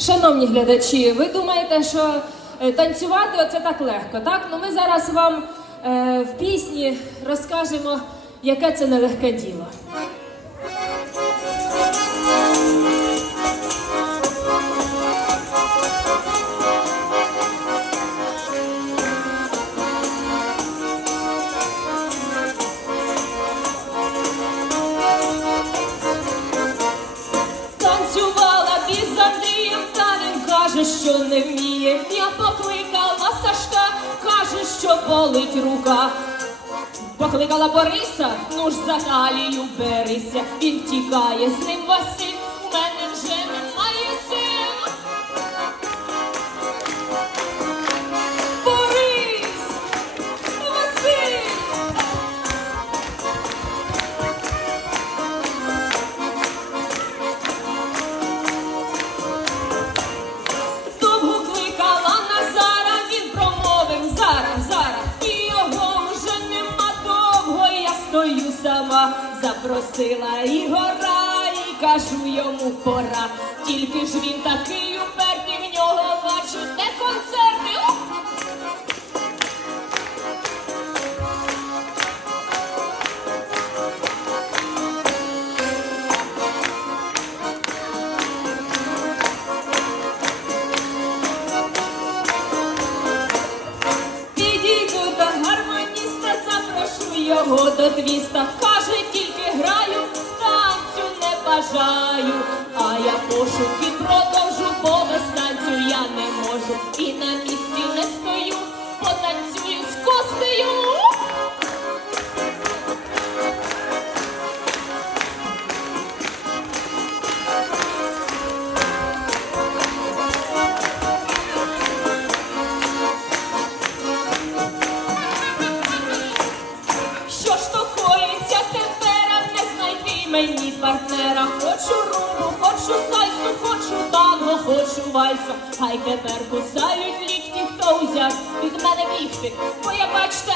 Шановні глядачі, ви думаєте, що е, танцювати оце так легко, так? Ну ми зараз вам е, в пісні розкажемо, яке це нелегке діло. Що не вміє. Я покликала Сашка, каже, що болить рука. Покликала Бориса, ну ж за талію берися. Він тікає з ним Василь, стою сама. Запросила Ігора і кажу йому пора. Тільки ж він такий його до двіста. Каже, тільки граю, танцю не бажаю. А я пошуки продовжу, бо без танцю я не можу. І на місці мені партнера. Хочу румбу, хочу сальсу, хочу танго, хочу вальсу. Хай тепер кусають лікті, хто узяв від мене бігти. Бо я бачте,